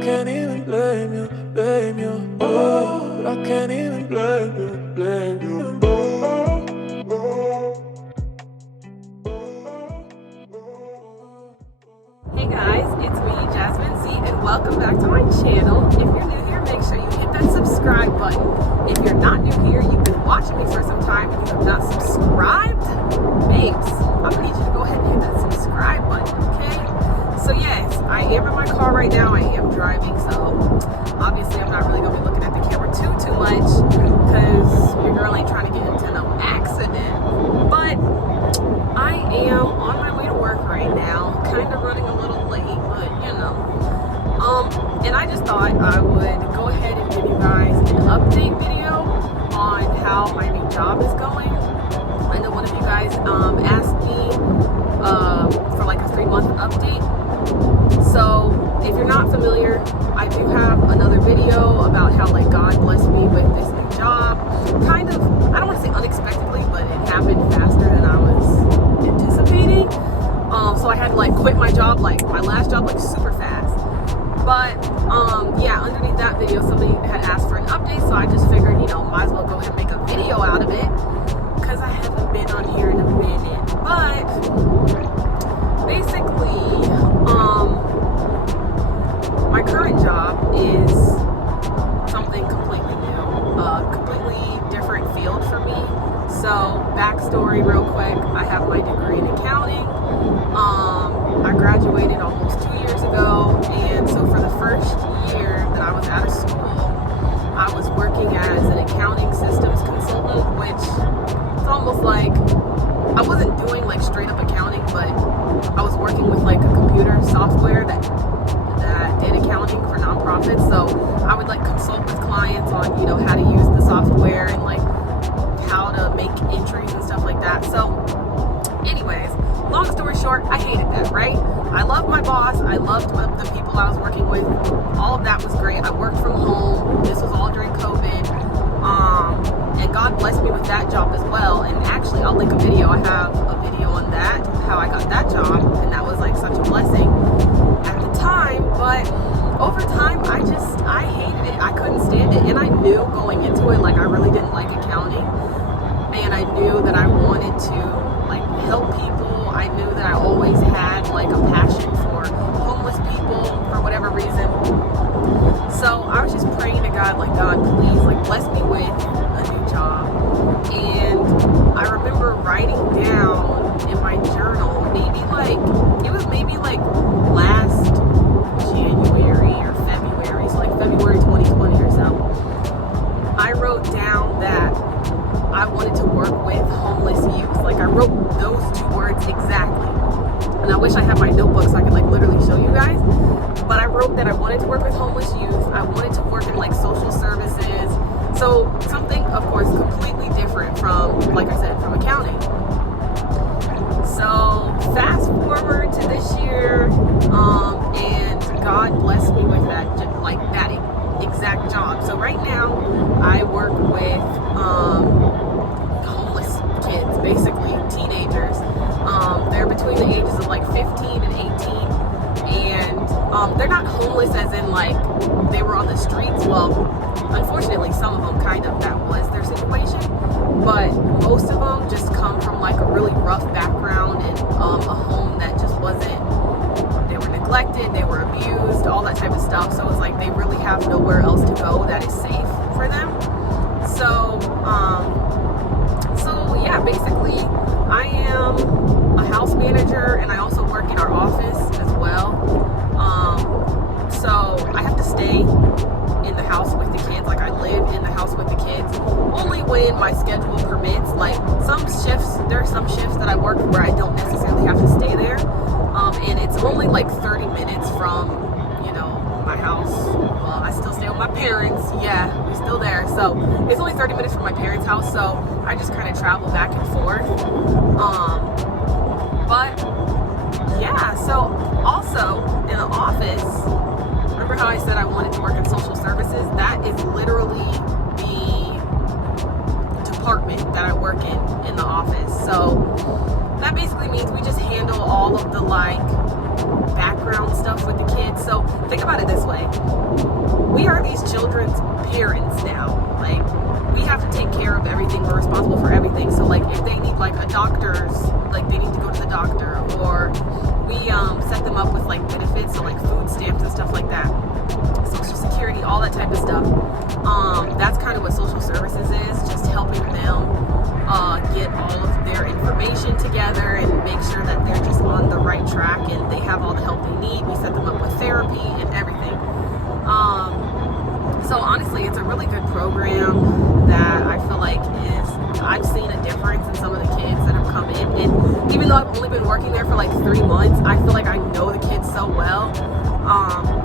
can't even blame you, blame you. Oh, but I can't even blame you, blame you. Hey guys, it's me, Jasmine Z, and welcome back to my channel. If you're new here, make sure you hit that subscribe button. If you're not new here, you've been watching me for some time and you have not subscribed, babes, I'm gonna need you to go ahead and hit that subscribe button, okay? So yes, I am in my car right now. I am driving, so obviously I'm not really gonna be looking at the camera too much because your girl ain't trying to get into no accident. But I am on my way to work right now, kind of running a little late, but you know. And I just thought I would go ahead and give you guys an update video on how my new job is going. I know one of you guys asked me for like a 3-month update. So if you're not familiar, I do have another video about how like God blessed me with this new job. Kind of, I don't want to say unexpectedly, but it happened faster than I was anticipating. So I had to like quit my job, like my last job, like super fast. But yeah, underneath that video, somebody had asked for an update, so I just figured, you know, might as well go ahead and make a video out of it because I haven't been on here in a minute. But basically, my current job is something completely new, completely different field for me. So backstory real quick, I have my degree in accounting. I graduated almost 2 years ago, and so for the first year that I was out of school, I was working as an accounting systems consultant, which it's almost like I wasn't doing like straight up accounting, but I was working with like a computer software that did accounting for nonprofits. So I would like consult with clients on, you know, how to use the software and like how to make entries and stuff like that. So anyways, long story short, I hated that, right? I loved my boss. I loved the people I was working with. All of that was great. I worked from home. This was all during COVID. And God blessed me with that job as well. And actually, I'll link a video. I have a video on that, how I got that job. And that was like such a blessing at the time. But over time, I hated it. I couldn't stand it. And I knew going into it, like I really didn't like accounting. And I knew that I wanted to like help people. I knew that I always had like a passion for homeless people for whatever reason. So I was just praying to God, like, God, please, like, bless me with a new job. And I remember writing down in my journal, it was maybe like last January or February, so like February 2020 or so. I wrote down that I wanted to work with homeless youth. Like I wrote those 2 words exactly. And I wish I had my notebook so I could like literally show you guys. But I wrote that I wanted to work with homeless youth. I wanted to work in like social services. So something, of course, completely different from, like I said, from accounting. So fast forward to this year, and God blessed me with that exact job. So right now, I work with homeless kids, basically teenagers. They're between the ages of like 15 and 18, and they're not homeless as in like they were on the streets. Well, unfortunately, some of them kind of that was their situation, but most of them just come from like a really rough background and a home that just wasn't. They were neglected, they were abused, all that type of stuff. So it's like they really have nowhere else to go that is safe for them. So yeah, basically I am a house manager and I also work in our office as well. So I have to stay in the house with the kids. Like I live in the house with the kids only when my schedule permits. Like there are some shifts that I work where I don't necessarily have to stay there. And it's only like 30 minutes from, you know, my house. Well, I still stay with my parents. Yeah, we're still there. So it's only 30 minutes from my parents' house. So I just kind of travel back and forth. But yeah, so also in the office, remember how I said I wanted to work in social services? That is literally the department that I work in the office. So that basically means we just handle all of the like background stuff with the kids. So think about it this way. We are these children's parents now. Like, we have to take care of everything. We're responsible for everything. So like if they need like a doctor's, like they need to go to the doctor, or we set them up with like benefits, so like food stamps and stuff like that, social security, all that type of stuff. That's kind of what social services is, just helping them get all of their information together and make sure that they're just on the right track and they have all the help they need. We set them up with therapy and everything. So honestly, it's a really good program that I feel like I've seen a difference in some of the kids that have come in. And even though I've only been working there for like 3 months, I feel like I know the kids so well.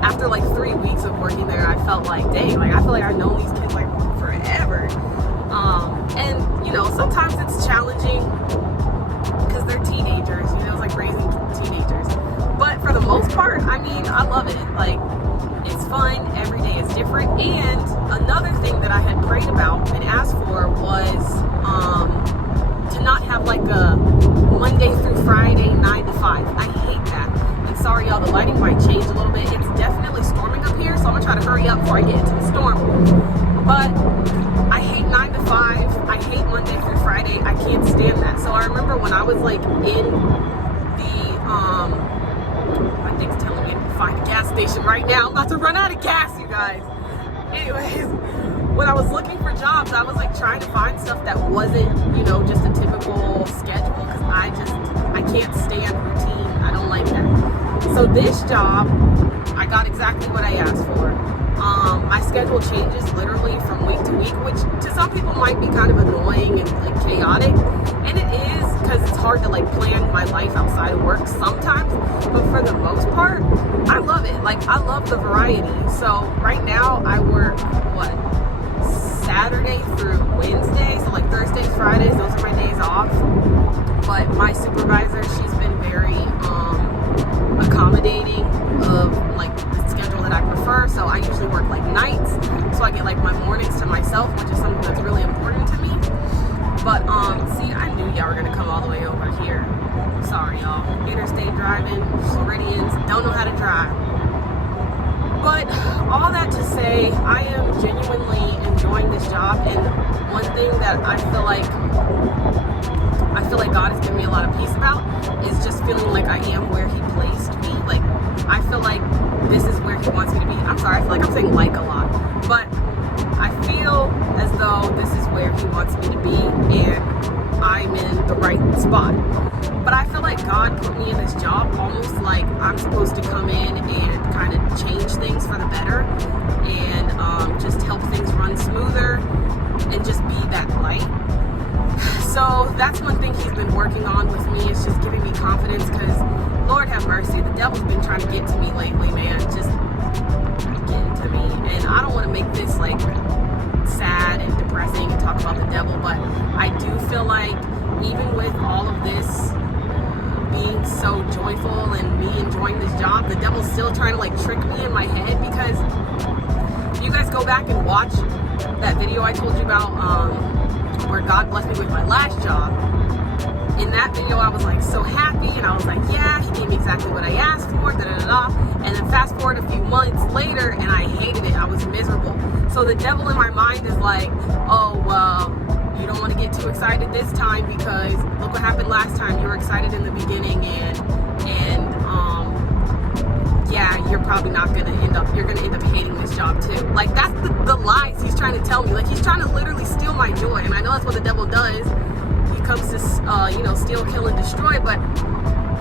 After like 3 weeks of working there, I felt like, dang, like I feel like I've known these kids like forever. And you know, sometimes it's challenging because they're teenagers, you know, it's like raising teenagers. But for the most part, I mean, I love it. Like, it's fun, every day is different. And another thing that I had prayed about and asked for was to not have like a Monday through Friday 9 to 5. I hate that. And sorry y'all, the lighting might change a little bit. It's definitely storming up here, so I'm gonna try to hurry up before I get into the storm. But I hate 9 to 5. I hate Monday through Friday. I can't stand that. So I remember when I was like in the I think it's telling me to find a gas station right now. I'm about to run out of gas, you guys. Anyways, when I was looking for jobs, I was like trying to find stuff that wasn't, you know, just a typical schedule, because I can't stand routine. I don't like that. So this job, I got exactly what I asked for. My schedule changes literally from week to week, which to some people might be kind of annoying and like chaotic. And it is, because it's hard to like plan my life outside of work sometimes. But for the most part, I love it. Like, I love the variety. So right now I work, Saturday through Wednesday. So like Thursdays, Fridays, those are my days off. But my supervisor, she's been very accommodating of like the schedule that I prefer. So I usually work like nights, so I get like my mornings to myself, which is something that's really important to me. But see, I knew y'all were gonna come all the way over here. Sorry y'all, interstate driving, Floridians don't know how to drive. But all that to say, I am genuinely enjoying this job. And one thing that I feel like God has given me a lot of peace about is just feeling like I am where He placed me. Like, I feel like this is where He wants me to be. I'm sorry, I feel like I'm saying like a lot, but I feel as though this is where He wants me to be, and I'm in the right spot. But I feel like God put me in this job almost like I'm supposed to come in and kind of change things for the better, and just help things run smoother and just be that light. So that's one thing He's been working on with me, is just giving me confidence, because Lord have mercy, the devil's been trying to get to me lately, man, just getting to me. And I don't want to make this like sad and depressing and talk about the devil, but I do feel like even with all of this being so joyful and me enjoying this job, the devil's still trying to like trick me in my head. Because if you guys go back and watch that video I told you about, where God blessed me with my last job, in that video I was like so happy, and I was like, yeah, He gave me exactly what I asked for, and then fast forward a few months later and I hated it. I was miserable. So the devil in my mind is like, oh well, you don't want to get too excited this time, because look what happened last time. You were excited in the beginning, and yeah, you're probably not gonna you're gonna end up hating this job too. Like, that's the lies he's trying to tell me. Like, he's trying to literally steal my joy, and I know that's what the devil does. He comes to steal, kill, and destroy, but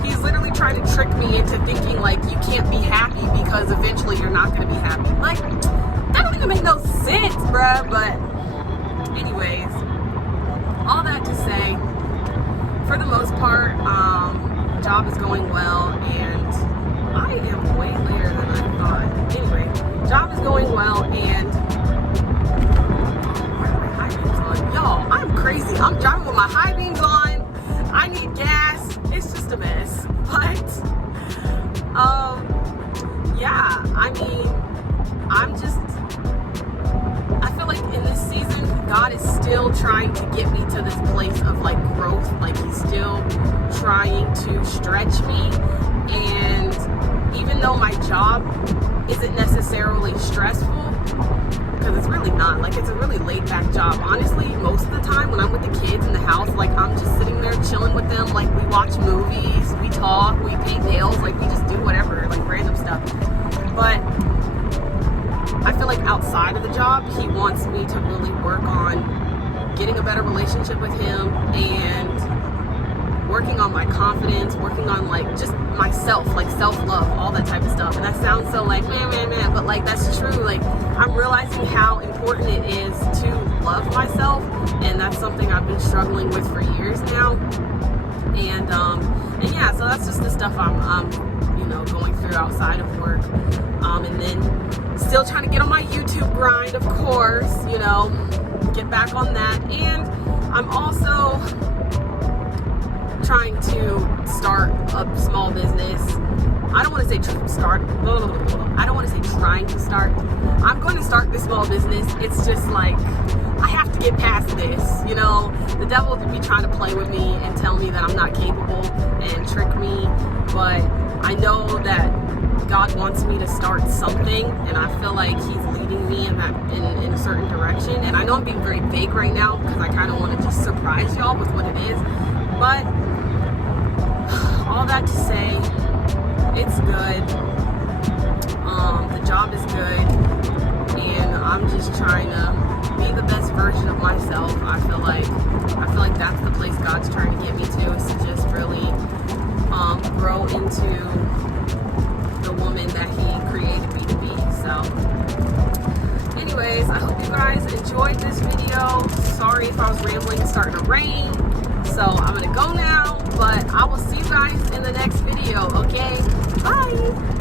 he's literally trying to trick me into thinking like you can't be happy because eventually you're not gonna be happy. Like, that don't even make no sense, bruh. But anyways, all that to say, for the most part, job is going well, and I am way later than I thought. Anyway, job is going well, and where are my high beams on? Y'all, I'm crazy. I'm driving with my high beams on. I need gas. It's just a mess. But yeah, I mean, I feel like in this season, God is still trying to get me to this place of like growth. Like, He's still trying to stretch me, and even though my job isn't necessarily stressful, because it's really not, like, it's a really laid back job. Honestly, most of the time when I'm with the kids in the house, like, I'm just sitting there chilling with them. Like, we watch movies, we talk, we paint nails, like, we just do whatever, like, random stuff. But I feel like outside of the job, he wants me to really work on getting a better relationship with him and working on my confidence, working on, like, just myself, like self-love, all that type of stuff. And that sounds so like man, but like, that's true. Like, I'm realizing how important it is to love myself, and that's something I've been struggling with for years now. And yeah, so that's just the stuff I'm you know, going through outside of work. And then still trying to get on my YouTube grind, of course, you know, get back on that. And I'm also trying to start a small business. I don't want to say start. I don't want to say trying to start. I'm going to start this small business. It's just like, I have to get past this. You know, the devil could be trying to play with me and tell me that I'm not capable and trick me. But I know that God wants me to start something, and I feel like He's leading me in a certain direction. And I know I'm being very vague right now because I kind of want to just surprise y'all with what it is. But all that to say, it's good. The job is good, and I'm just trying to be the best version of myself. I feel like that's the place God's trying to get me to, is to just really grow into the woman that He created me to be. So anyways, I hope you guys enjoyed this video. Sorry if I was rambling, it's starting to rain. So I'm gonna go now, but I will see you guys in the next video, okay? Bye!